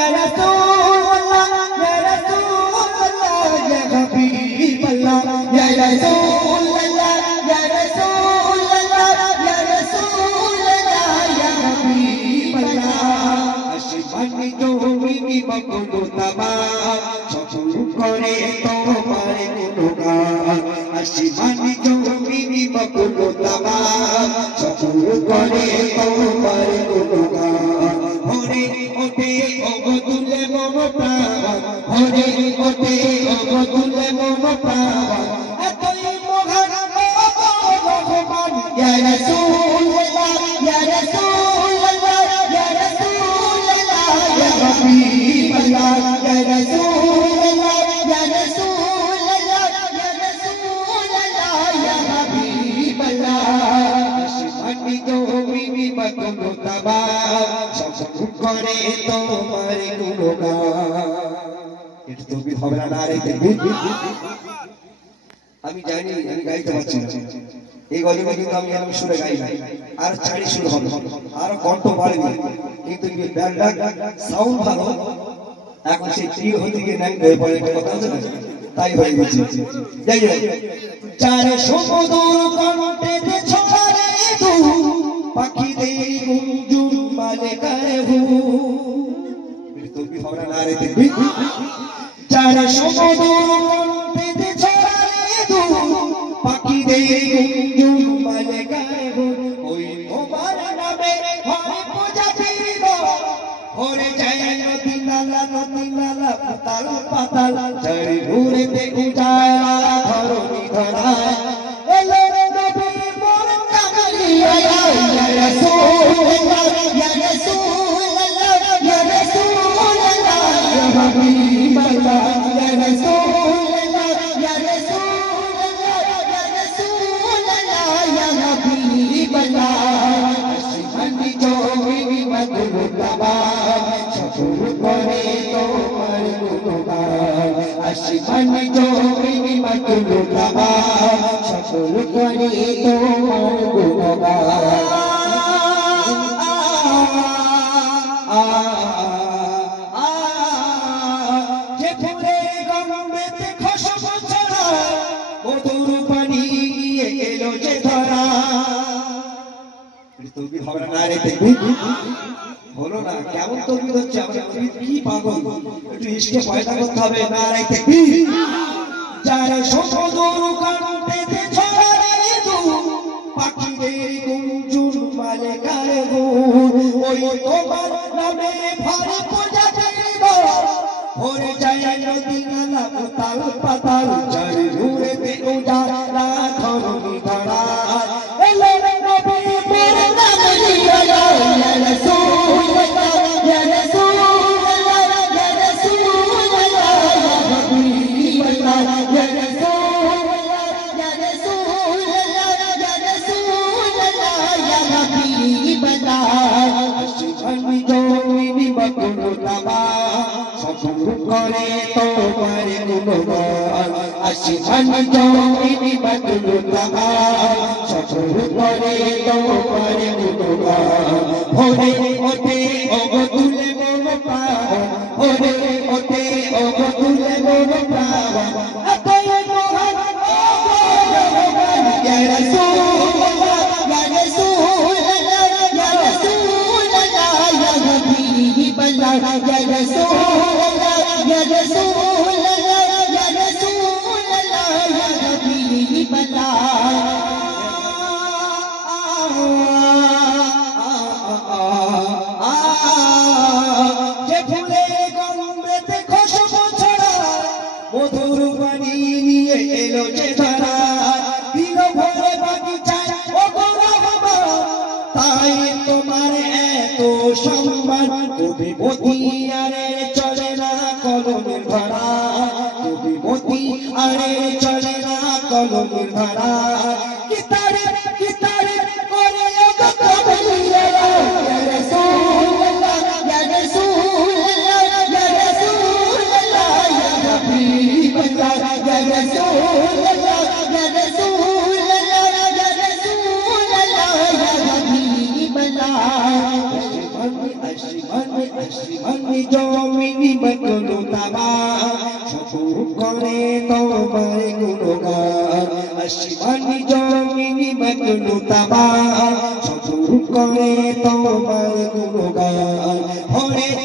या रसूल अल्लाह या रसूल अल्लाह या हबीब अल्लाह या रसूल अल्लाह या रसूल अल्लाह या रसूल अल्लाह या हबीब अल्लाह आसमानी जमीनी बकुल तबा সকল করে তোমার গুণগান আসমানি জমিনি বকুল তবা সকল করে তোমার গুণগান ভরে ওঠে অবদুলে মম প্রাণ ভরে ওঠে অবদুলে মম প্রাণ এতই মহান রহমান ইয়া রাসূলুল্লাহ ইয়া রাসূলুল্লাহ ইয়া রাসূলুল্লাহ ইয়া হাবিবাল্লাহ ইয়া রাসূলুল্লাহ ইয়া রাসূলুল্লাহ ইয়া রাসূলুল্লাহ ইয়া হাবিবাল্লাহ আসমানি জমিনি বকুল তবা সকল করে তোমার গুণগান এটা তৌহিদ হবে না নারে তাকবীর আমি জানি আমি গাইতে পারছি না এই গজলে কিন্তু আমি এরকম সুরে গাই না আর চারি সুর হবে আর কণ্ঠ বাড়বে কিন্তু এই ব্যান্ডটা সাউন্ড ভালো এখন সেই প্রিয় হতে গিয়ে নাই হয়ে পড়ে একটা কথা আছে না তাই হয়ে গেছে যাই হোক চার সমুদ্র কণ্ঠে ছড়ারে তু পাখিদের গুঞ্জন মানে গায়ে হু তৌহিদ হবে না নারে তাকবীর চার সমুদ্র কণ্ঠে ছড়ারে তু পাখিদের গুঞ্জন মানে গায়ে হু ওই তোমার নামে হয় পূজা দিব ওরে যায় নদী নালা পাতাল পাতাল চারি ঘুরেতে উজালা ধরণী ধরা এলো নবী মোর কামলিয়া ইয়া রাসূলুল্লাহ ইয়া রাসূলুল্লাহ ইয়া রাসূলুল্লাহ ইয়া হাবিবাল্লাহ ইয়া রাসূলুল্লাহ ইয়া রাসূলুল্লাহ ইয়া রাসূলুল্লাহ ইয়া হাবিবাল্লাহ আসমানি জমিনি বকুল তবা সকল করে তোমার গুণগান আসমানি জমিনি বকুল তবা সকল করে তোমার গুণগান যে ফুলের গন্ধেতে খুশবু ছড়ায় মধুর পানি নিয়ে এলো যে ধরা তৌহিদ হবে না নারে তাকবীর হলো না কেমন তৌহিদ হচ্ছে আমরা কি পাগল একটু ইশকে পয়দা করতে হবে নারে তাকবীর যারা সমুদ্র কণ্ঠে ছড়ারে তু পাখিদের গুঞ্জন মানে গায়ে গুণ ওই তোমার নামে ভরে পূজা দিব ভরে যায় নদী নালা পাতাল পাতাল চারি ঘুরেতে উজালা ধরণী ধরা এলো নবী মোর কামলিয়া ইয়া রাসূলুল্লাহ ইয়া রাসূলুল্লাহ ইয়া রাসূলুল্লাহ ইয়া হাবিবাল্লাহ ইয়া রাসূলুল্লাহ ইয়া রাসূলুল্লাহ ইয়া রাসূলুল্লাহ ইয়া হাবিবাল্লাহ আসমানি জমিনি বকুল তবা সকল করে তোমার গুণগান আসমানি জমিনি বকুল তবা সকল করে তোমার গুণগান ভরে ওঠে অবদুলে মন প্রাণ ভরে ওঠে অবদুলে মন প্রাণ এতই মহান রহমান ইয়া রাসূলুল্লাহ ইয়া রাসূলুল্লাহ ইয়া রাসূলুল্লাহ ইয়া হাবিবাল্লাহ ইয়া রাসূলুল্লাহ ইয়া রাসূলুল্লাহ ইয়া রাসূলুল্লাহ ইয়া হাবিবাল্লাহ যে ফুলের গন্ধেতে খুশবু ছড়ায় মধুর পানি নিয়ে এলো যে ধরা দিল ভরে বাগিচায় ও গো রহমান তাই তোমার এত সম্মান কবিমতি আরে চলে না কলমের ধরা কবিমতি আরে চলে না কলমের ধরা কিতারে করে ও গো কামলিয়া ইয়া রাসূলুল্লাহ ইয়া রাসূলুল্লাহ ইয়া রাসূলুল্লাহ ইয়া হাবিবাল্লাহ ইয়া রাসূলুল্লাহ ইয়া রাসূলুল্লাহ ইয়া রাসূলুল্লাহ ইয়া হাবিবাল্লাহ ashimani jo জমিনি বাকলো তাবা সকল করে তোমার গুণগান আসমানি জমিনি বাকলো তাবা সকল করে তোমার গুণগান হরে